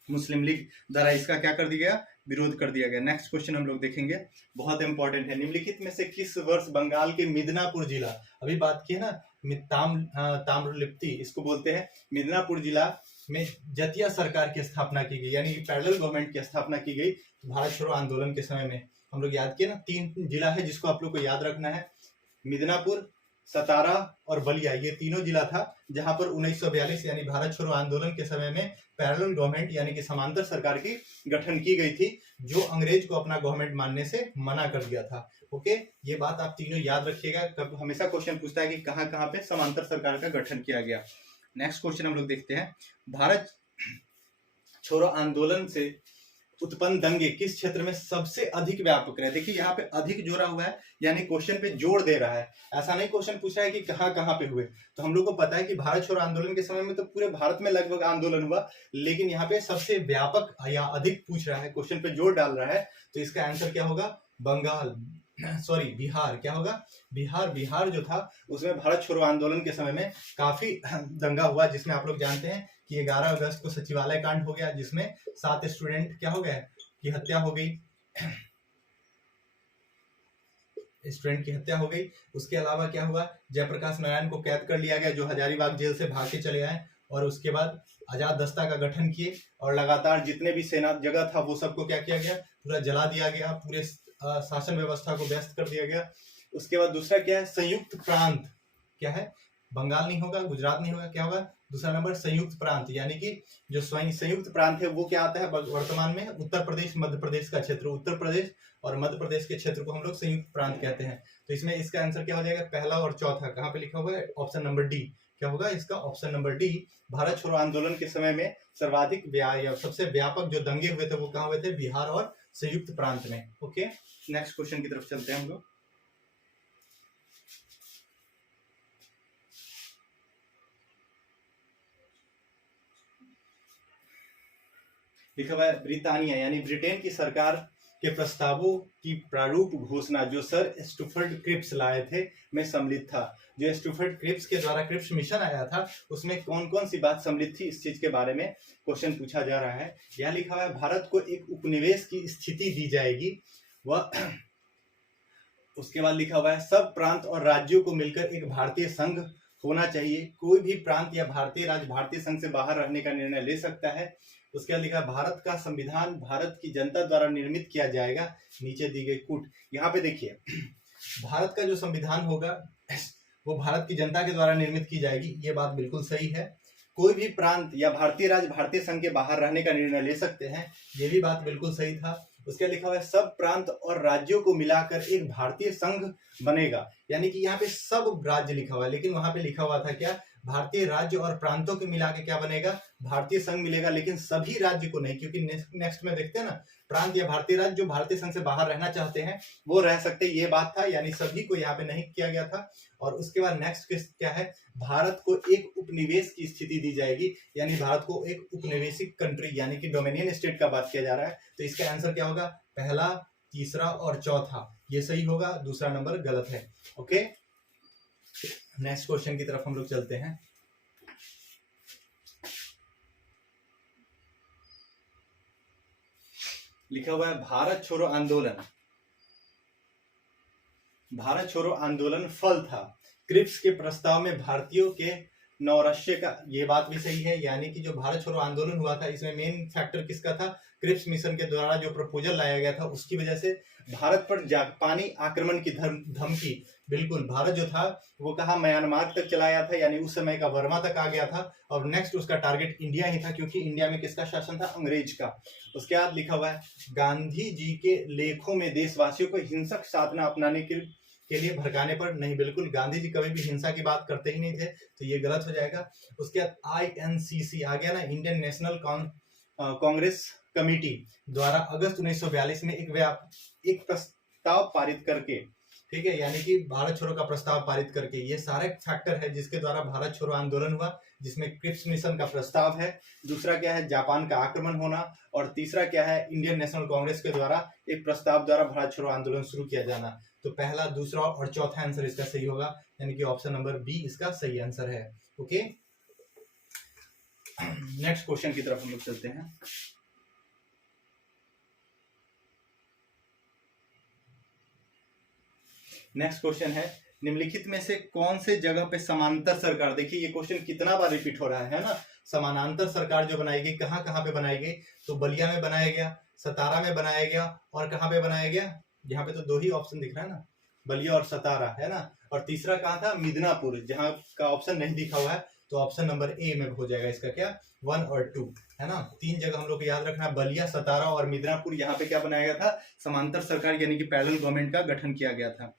मुस्लिम लीग द्वारा इसका क्या कर दिया गया? विरोध कर दिया गया। नेक्स्ट क्वेश्चन हम लोग देखेंगे, बहुत इंपॉर्टेंट है। निम्नलिखित में से किस वर्ष बंगाल के मिदनापुर जिला, अभी बात की है ना ताम्रलिप्ति, इसको बोलते हैं मिदनापुर जिला, में जतिया सरकार की स्थापना की गई, यानी पैरेलल गवर्नमेंट की स्थापना की गई भारत छोड़ो आंदोलन के समय में। हम लोग याद किए ना, 3 जिला है जिसको आप लोग को याद रखना है, मिदनापुर, सतारा और बलिया, ये तीनों जिला था जहां पर 1942 यानी भारत छोड़ो आंदोलन के समय में पैरेलल गवर्नमेंट यानी कि समांतर सरकार की गठन की गई थी, जो अंग्रेज को अपना गवर्नमेंट मानने से मना कर दिया था। ओके, ये बात आप तीनों याद रखिएगा, कब हमेशा क्वेश्चन पूछता है कि कहां कहां पे समांतर सरकार का गठन किया गया। नेक्स्ट क्वेश्चन हम लोग देखते हैं, भारत छोड़ो आंदोलन से उत्पन्न दंगे किस क्षेत्र में सबसे अधिक व्यापक रहे। देखिए यहाँ पे अधिक जोड़ा हुआ है, यानी क्वेश्चन पे जोड़ दे रहा है, ऐसा नहीं क्वेश्चन पूछ रहा है कि कहां कहां पे हुए। तो हम लोग को पता है कि भारत छोड़ो आंदोलन के समय में तो पूरे भारत में लगभग आंदोलन हुआ, लेकिन यहाँ पे सबसे व्यापक या अधिक पूछ रहा है, क्वेश्चन पे जोड़ डाल रहा है, तो इसका आंसर क्या होगा, बंगाल, सॉरी बिहार, क्या होगा, बिहार। बिहार जो था उसमें भारत छोड़ो आंदोलन के समय में काफी दंगा हुआ, जिसमें आप लोग जानते हैं कि 11 अगस्त को सचिवालय कांड हो गया, जिसमें 7 स्टूडेंट क्या हो गए, की हत्या हो गई, स्टूडेंट की हत्या हो गई। उसके अलावा क्या हुआ, जयप्रकाश नारायण को कैद कर लिया गया, जो हजारीबाग जेल से भाग के चले आए, और उसके बाद आजाद दस्ता का गठन किए, और लगातार जितने भी सेना जगह था वो सबको क्या किया गया, पूरा जला दिया गया, पूरे शासन व्यवस्था को व्यस्त कर दिया गया। उसके बाद दूसरा क्या है, संयुक्त प्रांत, क्या है, बंगाल नहीं होगा, गुजरात नहीं होगा, क्या होगा, दूसरा नंबर संयुक्त प्रांत, यानी कि जो संयुक्त प्रांत है वो क्या आता है वर्तमान में, उत्तर प्रदेश मध्य प्रदेश का क्षेत्र, उत्तर प्रदेश और मध्य प्रदेश के क्षेत्र को हम लोग संयुक्त प्रांत कहते हैं। तो इसमें इसका आंसर क्या हो जाएगा, पहला और चौथा, कहाँ पे लिखा हुआ है, ऑप्शन नंबर डी, क्या होगा इसका, ऑप्शन नंबर डी। भारत छोड़ो आंदोलन के समय में सर्वाधिक या सबसे व्यापक जो दंगे हुए थे वो कहाँ हुए थे, बिहार और संयुक्त प्रांत में। ओके, नेक्स्ट क्वेश्चन की तरफ चलते हैं हम लोग। लिखा हुआ है, ब्रिटानिया यानी ब्रिटेन की सरकार के प्रस्तावों की प्रारूप घोषणा जो सर स्टुफर्ड क्रिप्स लाए थे में सम्मिलित था। जो स्टुफर्ड क्रिप्स के द्वारा क्रिप्स मिशन आया था उसमें कौन कौन सी बात सम्मिलित थी, इस चीज के बारे में क्वेश्चन पूछा जा रहा है। यह लिखा हुआ है, भारत को एक उपनिवेश की स्थिति दी जाएगी, वह उसके बाद लिखा हुआ है, सब प्रांत और राज्यों को मिलकर एक भारतीय संघ होना चाहिए, कोई भी प्रांत या भारतीय राज्य भारतीय संघ से बाहर रहने का निर्णय ले सकता है। उसके बाद लिखा, भारत का संविधान भारत की जनता द्वारा निर्मित किया जाएगा, नीचे दी गई कूट। यहाँ पे देखिए, भारत का जो संविधान होगा वो भारत की जनता के द्वारा निर्मित की जाएगी, ये बात बिल्कुल सही है। कोई भी प्रांत या भारतीय राज्य भारतीय संघ के बाहर रहने का निर्णय ले सकते हैं, ये भी बात बिल्कुल सही था। उसके लिखा हुआ है, सब प्रांत और राज्यों को मिलाकर एक भारतीय संघ बनेगा, यानी कि यहाँ पे सब राज्य लिखा हुआ है, लेकिन वहां पे लिखा हुआ था क्या, भारतीय राज्य और प्रांतों के मिला के क्या बनेगा, भारतीय संघ मिलेगा, लेकिन सभी राज्य को नहीं, क्योंकि नेक्स्ट में देखते हैं ना, प्रांत या भारतीय राज्य जो भारतीय संघ से बाहर रहना चाहते हैं वो रह सकते, ये बात था, यानी सभी को यहाँ पे नहीं किया गया था। और उसके बाद नेक्स्ट क्या है, भारत को एक उपनिवेश की स्थिति दी जाएगी, यानी भारत को एक उपनिवेशिक कंट्री यानी कि डोमिनियन स्टेट का बात किया जा रहा है। तो इसका आंसर क्या होगा, पहला, तीसरा और चौथा, ये सही होगा, दूसरा नंबर गलत है। ओके, नेक्स्ट क्वेश्चन की तरफ हम लोग चलते हैं। लिखा हुआ है, भारत छोड़ो आंदोलन, भारत छोड़ो आंदोलन फल था क्रिप्स के प्रस्ताव में भारतीयों के नौरस्य का, ये बात भी सही है, यानी कि जो भारत छोड़ो आंदोलन हुआ था इसमें मेन फैक्टर किसका था, क्रिप्स मिशन के द्वारा जो प्रपोजल लाया गया था उसकी वजह से भारत पर जापानी आक्रमण की धमकी, बिल्कुल भारत जो था वो कहा म्यांमार तक चलाया था, यानी उस समय का वर्मा तक आ गया था, और नेक्स्ट उसका टारगेट इंडिया ही था, क्योंकि इंडिया में किसका शासन था, अंग्रेज का। उसके बाद लिखा हुआ है, गांधी जी के लेखों में देशवासियों को हिंसक साधना अपनाने के लिए भड़काने पर नहीं, बिल्कुल गांधी जी कभी भी हिंसा की बात करते ही नहीं थे, तो ये गलत हो जाएगा। उसके बाद INCC आ गया ना, इंडियन नेशनल कांग्रेस कमेटी द्वारा अगस्त 1942 में एक प्रस्ताव पारित करके, ठीक है, यानी कि भारत छोड़ो का प्रस्ताव पारित करके, ये सारे फैक्टर है जिसके द्वारा भारत छोड़ो आंदोलन हुआ, जिसमें क्रिप्स मिशन का प्रस्ताव है, दूसरा क्या है, जापान का आक्रमण होना, और तीसरा क्या है, इंडियन नेशनल कांग्रेस के द्वारा एक प्रस्ताव द्वारा भारत छोड़ो आंदोलन शुरू किया जाना। तो पहला, दूसरा और चौथा आंसर इसका सही होगा, यानी कि ऑप्शन नंबर बी इसका सही आंसर है। ओके, नेक्स्ट क्वेश्चन की तरफ हम लोग चलते हैं। नेक्स्ट क्वेश्चन है, निम्नलिखित में से कौन से जगह पे समांतर सरकार, देखिए ये क्वेश्चन कितना बार रिपीट हो रहा है ना, समानांतर सरकार जो बनाई गई, कहाँ कहाँ पे बनाई गई, तो बलिया में बनाया गया, सतारा में बनाया गया, और कहाँ पे बनाया गया, यहाँ पे तो दो ही ऑप्शन दिख रहा है ना, बलिया और सतारा है ना, और तीसरा कहाँ था, मिदनापुर, जहाँ का ऑप्शन नहीं दिखा हुआ है तो ऑप्शन नंबर ए में हो जाएगा इसका क्या, 1 और 2 है ना। 3 जगह हम लोग को याद रखना है, बलिया, सतारा और मिदनापुर, यहाँ पे क्या बनाया गया था, समांतर सरकार यानी कि पैरेलल गवर्नमेंट का गठन किया गया था।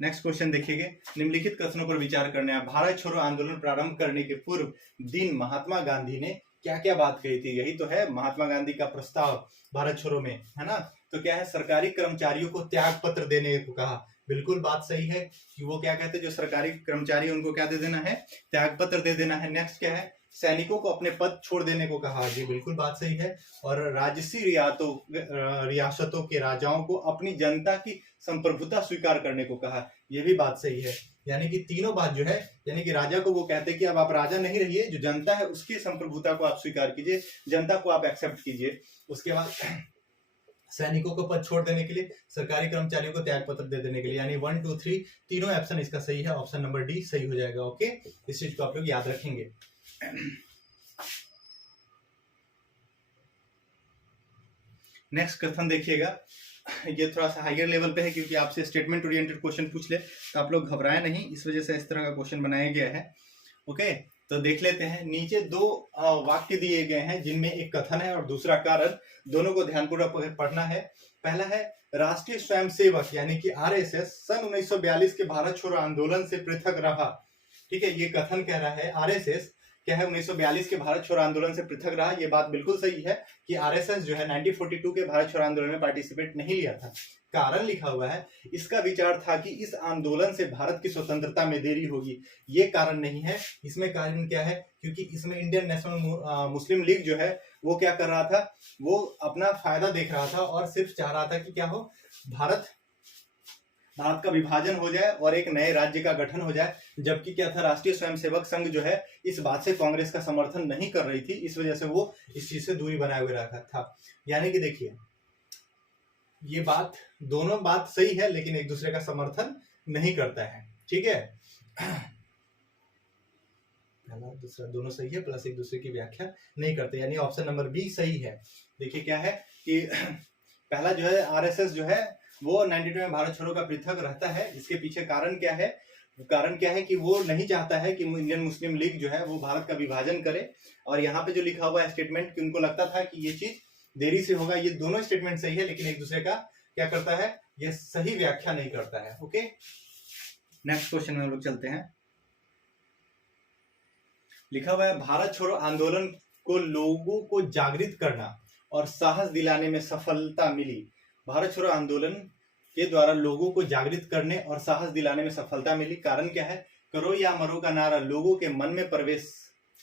नेक्स्ट क्वेश्चन देखिएगा, निम्नलिखित कथनों पर विचार करना है। भारत छोड़ो आंदोलन प्रारंभ करने के पूर्व दिन महात्मा गांधी ने क्या क्या बात कही थी, यही तो है महात्मा गांधी का प्रस्ताव भारत छोड़ो में, है ना। तो क्या है, सरकारी कर्मचारियों को त्याग पत्र देने को कहा, बिल्कुल बात सही है कि वो क्या कहते हैं, जो सरकारी कर्मचारी उनको क्या दे देना है, त्याग पत्र दे देना है। नेक्स्ट क्या है, सैनिकों को अपने पद छोड़ देने को कहा, ये बिल्कुल बात सही है। और राजसी रियासतों के राजाओं को अपनी जनता की संप्रभुता स्वीकार करने को कहा, ये भी बात सही है। यानी कि तीनों बात जो है, यानी कि राजा को वो कहते हैं कि अब आप राजा नहीं रहिए, जो जनता है उसकी संप्रभुता को आप स्वीकार कीजिए, जनता को आप एक्सेप्ट कीजिए। उसके बाद सैनिकों को पद छोड़ देने के लिए, सरकारी कर्मचारियों को त्याग पत्र दे देने के लिए, यानी 1 2 3 तीनों ऑप्शन इसका सही है, ऑप्शन नंबर डी सही हो जाएगा। ओके, इस चीज को आप लोग याद रखेंगे। नेक्स्ट क्वेश्चन देखिएगा, ये थोड़ा सा हायर लेवल पे है क्योंकि आपसे स्टेटमेंट ओरिएंटेड क्वेश्चन पूछ ले तो आप लोग घबराए नहीं, इस वजह से इस तरह का क्वेश्चन बनाया गया है। ओके, तो देख लेते हैं, नीचे 2 वाक्य दिए गए हैं जिनमें एक कथन है और दूसरा कारण, दोनों को ध्यानपूर्वक पढ़ना है। पहला है, राष्ट्रीय स्वयंसेवक यानी कि आरएसएस सन 1942 के भारत छोड़ो आंदोलन से पृथक रहा। ठीक है, ये कथन कह रहा है आरएसएस क्या है, 1942 के भारत छोड़ो आंदोलन से पृथक रहा, ये बात बिल्कुल सही है कि आरएसएस जो है 1942 के भारत छोड़ो आंदोलन में पार्टिसिपेट नहीं लिया था। कारण लिखा हुआ है, इसका विचार था कि इस आंदोलन से भारत की स्वतंत्रता में देरी होगी, ये कारण नहीं है। इसमें कारण क्या है, क्योंकि इसमें इंडियन नेशनल मुस्लिम लीग जो है वो क्या कर रहा था, वो अपना फायदा देख रहा था और सिर्फ चाह रहा था कि क्या हो, भारत का विभाजन हो जाए और एक नए राज्य का गठन हो जाए। जबकि क्या था, राष्ट्रीय स्वयंसेवक संघ जो है इस बात से कांग्रेस का समर्थन नहीं कर रही थी, इस वजह से वो इस चीज से दूरी बनाए हुए रखा था। यानी कि देखिए, ये बात, दोनों बात सही है लेकिन एक दूसरे का समर्थन नहीं करता है। ठीक है, पहला दूसरा दोनों सही है, प्लस एक दूसरे की व्याख्या नहीं करते, यानी ऑप्शन नंबर बी सही है। देखिए क्या है कि पहला जो है, आरएसएस जो है वो 92 में भारत छोड़ो का पृथक रहता है। इसके पीछे कारण क्या है, कारण क्या है कि वो नहीं चाहता है कि इंडियन मुस्लिम लीग जो है वो भारत का विभाजन करे। और यहाँ पे जो लिखा हुआ है स्टेटमेंट कि उनको लगता था कि ये चीज देरी से होगा, ये दोनों स्टेटमेंट सही है लेकिन एक दूसरे का क्या करता है, ये सही व्याख्या नहीं करता है। ओके, नेक्स्ट क्वेश्चन में हम लोग चलते हैं। लिखा हुआ है, भारत छोड़ो आंदोलन को लोगों को जागृत करना और साहस दिलाने में सफलता मिली। भारत छोड़ो आंदोलन के द्वारा लोगों को जागृत करने और साहस दिलाने में सफलता मिली। कारण क्या है, करो या मरो का नारा लोगों के मन में प्रवेश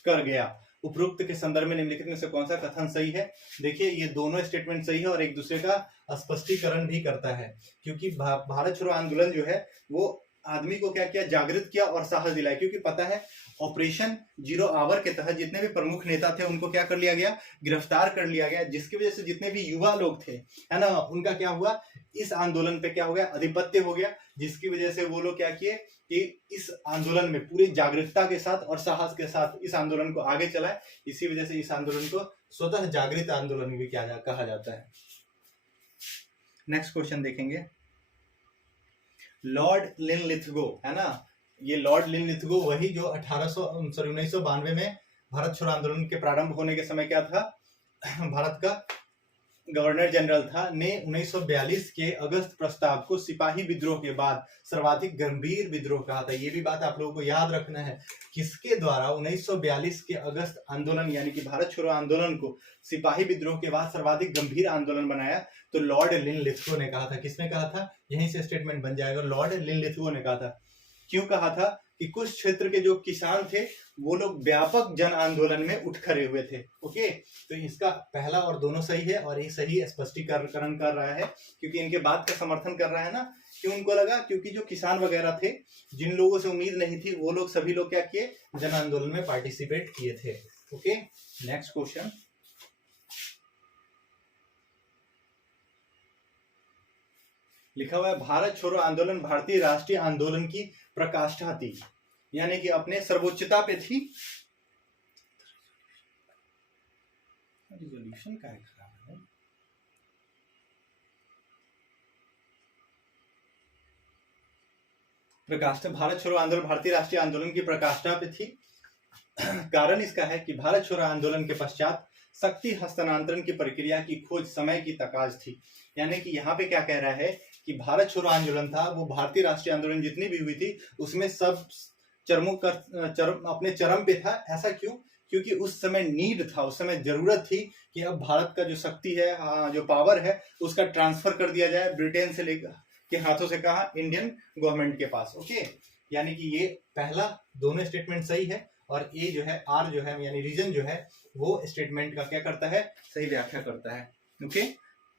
कर गया। उपरोक्त के संदर्भ में निम्नलिखित में से कौन सा कथन सही है। देखिए, ये दोनों स्टेटमेंट सही है और एक दूसरे का स्पष्टीकरण भी करता है, क्योंकि भारत छोड़ो आंदोलन जो है वो आदमी को क्या किया, जागृत किया और साहस दिलाया। क्योंकि पता है, ऑपरेशन जीरो आवर के तहत जितने भी प्रमुख नेता थे उनको क्या कर लिया गया, गिरफ्तार कर लिया गया, जिसकी वजह से जितने भी युवा लोग थे, है ना, उनका क्या हुआ, इस आंदोलन पे क्या हो गया, आधिपत्य हो गया। जिसकी वजह से वो लोग क्या किए कि इस आंदोलन में पूरी जागरूकता के साथ और साहस के साथ इस आंदोलन को आगे चलाए। इसी वजह से इस आंदोलन को स्वतः जागृत आंदोलन भी कहा जाता है। नेक्स्ट क्वेश्चन देखेंगे, लॉर्ड लिनलिथगो, है ना, ये लॉर्ड लिनलिथगो वही जो 1992 में भारत छोड़ो आंदोलन के प्रारंभ होने के समय क्या था, भारत का गवर्नर जनरल था, ने 1942 के अगस्त प्रस्ताव को सिपाही विद्रोह के बाद सर्वाधिक गंभीर विद्रोह कहा था। ये भी बात आप लोगों को याद रखना है, किसके द्वारा 1942 के अगस्त आंदोलन यानी कि भारत छोड़ो आंदोलन को सिपाही विद्रोह के बाद सर्वाधिक गंभीर आंदोलन बनाया, तो लॉर्ड लिनलिथगो ने कहा था। किसने कहा था, यहीं से स्टेटमेंट बन जाएगा, लॉर्ड लिनलिथगो ने कहा था। क्यों कहा था कि कुछ क्षेत्र के जो किसान थे वो लोग व्यापक जन आंदोलन में उठ खड़े हुए थे। ओके, तो इसका पहला और दोनों सही है और ये सही स्पष्टीकरण कर रहा है, क्योंकि इनके बात का समर्थन कर रहा है ना, कि उनको लगा, क्योंकि जो किसान वगैरह थे, जिन लोगों से उम्मीद नहीं थी, वो लोग सभी लोग क्या किए, जन आंदोलन में पार्टिसिपेट किए थे। ओके, नेक्स्ट क्वेश्चन, लिखा हुआ है, भारत छोड़ो आंदोलन भारतीय राष्ट्रीय आंदोलन की प्रकाष्ठा थी, यानी कि अपने सर्वोच्चता पे थी। रिजोल्यूशन का खराब है। प्रकाष्ठा, भारत छोड़ो आंदोलन भारतीय राष्ट्रीय आंदोलन की प्रकाष्ठा पे थी। कारण इसका है कि भारत छोड़ो आंदोलन के पश्चात शक्ति हस्तांतरण की प्रक्रिया की खोज समय की तकाज थी। यानी कि यहाँ पे क्या कह रहा है कि भारत छोड़ो आंदोलन था, वो भारतीय राष्ट्रीय आंदोलन जितनी भी हुई थी उसमें सब अपने चरम पे था। ऐसा क्यों? क्योंकि उस समय नीड था, उस समय जरूरत थी कि अब भारत का जो शक्ति है, जो पावर है, उसका ट्रांसफर कर दिया जाए ब्रिटेन से लेकर के हाथों से, कहा इंडियन गवर्नमेंट के पास। ओके, यानी कि ये पहला दोनों स्टेटमेंट सही है, और ए जो है, आर जो है यानी रीजन जो है, वो स्टेटमेंट का क्या करता है, सही व्याख्या करता है। Okay,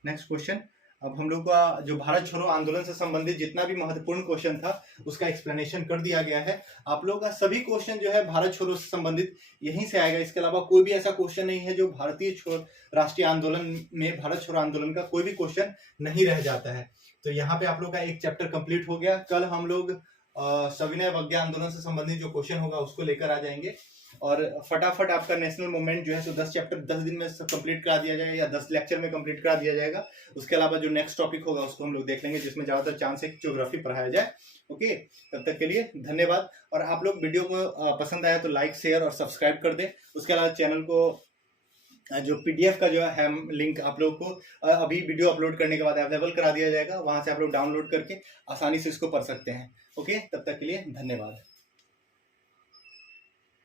next question. अब हम लोग का जो भारत छोड़ो आंदोलन से संबंधित जितना भी महत्वपूर्ण क्वेश्चन था उसका एक्सप्लेनेशन कर दिया गया है। आप लोगों का सभी क्वेश्चन जो है भारत छोड़ो से संबंधित यहीं से आएगा। इसके अलावा कोई भी ऐसा क्वेश्चन नहीं है जो भारतीय राष्ट्रीय आंदोलन में भारत छोड़ो आंदोलन का कोई भी क्वेश्चन नहीं रह जाता है। तो यहाँ पे आप लोग का एक चैप्टर कंप्लीट हो गया। कल हम लोग सविनय अवज्ञा आंदोलन से संबंधित जो क्वेश्चन होगा उसको लेकर आ जाएंगे, और फटाफट आपका नेशनल मूवमेंट जो है सो 10 चैप्टर 10 दिन में कंप्लीट करा दिया जाएगा, या 10 लेक्चर में कंप्लीट करा दिया जाएगा। उसके अलावा जो नेक्स्ट टॉपिक होगा उसको हम लोग देख लेंगे, जिसमें ज्यादातर चांस है कि ज्योग्राफी पढ़ाया जाए। ओके, तब तक के लिए धन्यवाद। और आप लोग वीडियो को पसंद आया तो लाइक, शेयर और सब्सक्राइब कर दें। उसके अलावा चैनल को जो पीडीएफ का जो है लिंक आप लोग को अभी वीडियो अपलोड करने के बाद अवेलेबल करा दिया जाएगा, वहां से आप लोग डाउनलोड करके आसानी से इसको पढ़ सकते हैं। ओके, तब तक के लिए धन्यवाद।